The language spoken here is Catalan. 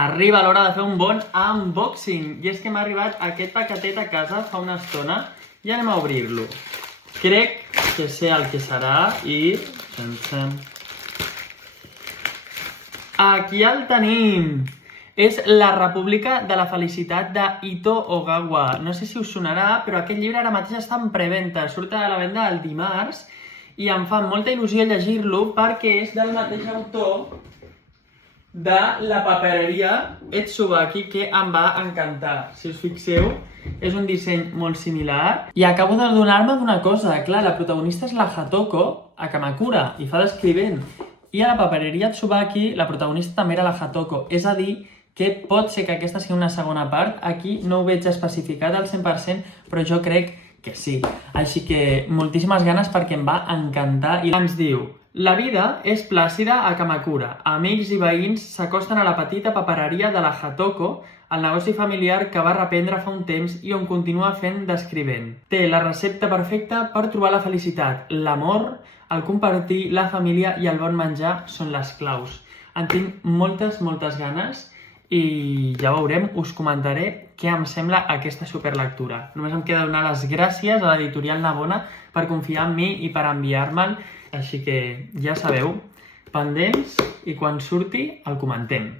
Arriba l'hora de fer un bon unboxing. I és que m'ha arribat aquest paquetet a casa fa una estona i anem a obrir-lo. Crec que sé el que serà i... Aquí el tenim! És La República de la Felicitat d'Ito Ogawa. No sé si us sonarà, però aquest llibre ara mateix està en preventa. Surt a la venda el dimarts i em fa molta il·lusió llegir-lo perquè és del mateix autor de La papereria Etsubaki, que em va encantar. Si us fixeu, és un disseny molt similar. I acabo de donar-me d'una cosa. Clar, la protagonista és la Hatoko, a Kamakura, i fa d'escrivent. I a La papereria Etsubaki, la protagonista també era la Hatoko. És a dir, que pot ser que aquesta sigui una segona part. Aquí no ho veig especificat al 100%, però jo crec que sí. Així que moltíssimes ganes perquè em va encantar. I ens diu: la vida és plàcida a Kamakura. Amics i veïns s'acosten a la petita papereria de la Hatoko, el negoci familiar que va reprendre fa un temps i on continua fent d'escrivent. Té la recepta perfecta per trobar la felicitat. L'amor, el compartir, la família i el bon menjar són les claus. En tinc moltes ganes i ja veurem, us comentaré què em sembla aquesta superlectura. Només em queda donar les gràcies a l'editorial Navona per confiar en mi i per enviar-me'l. Així que ja sabeu, pendents, i quan surti el comentem.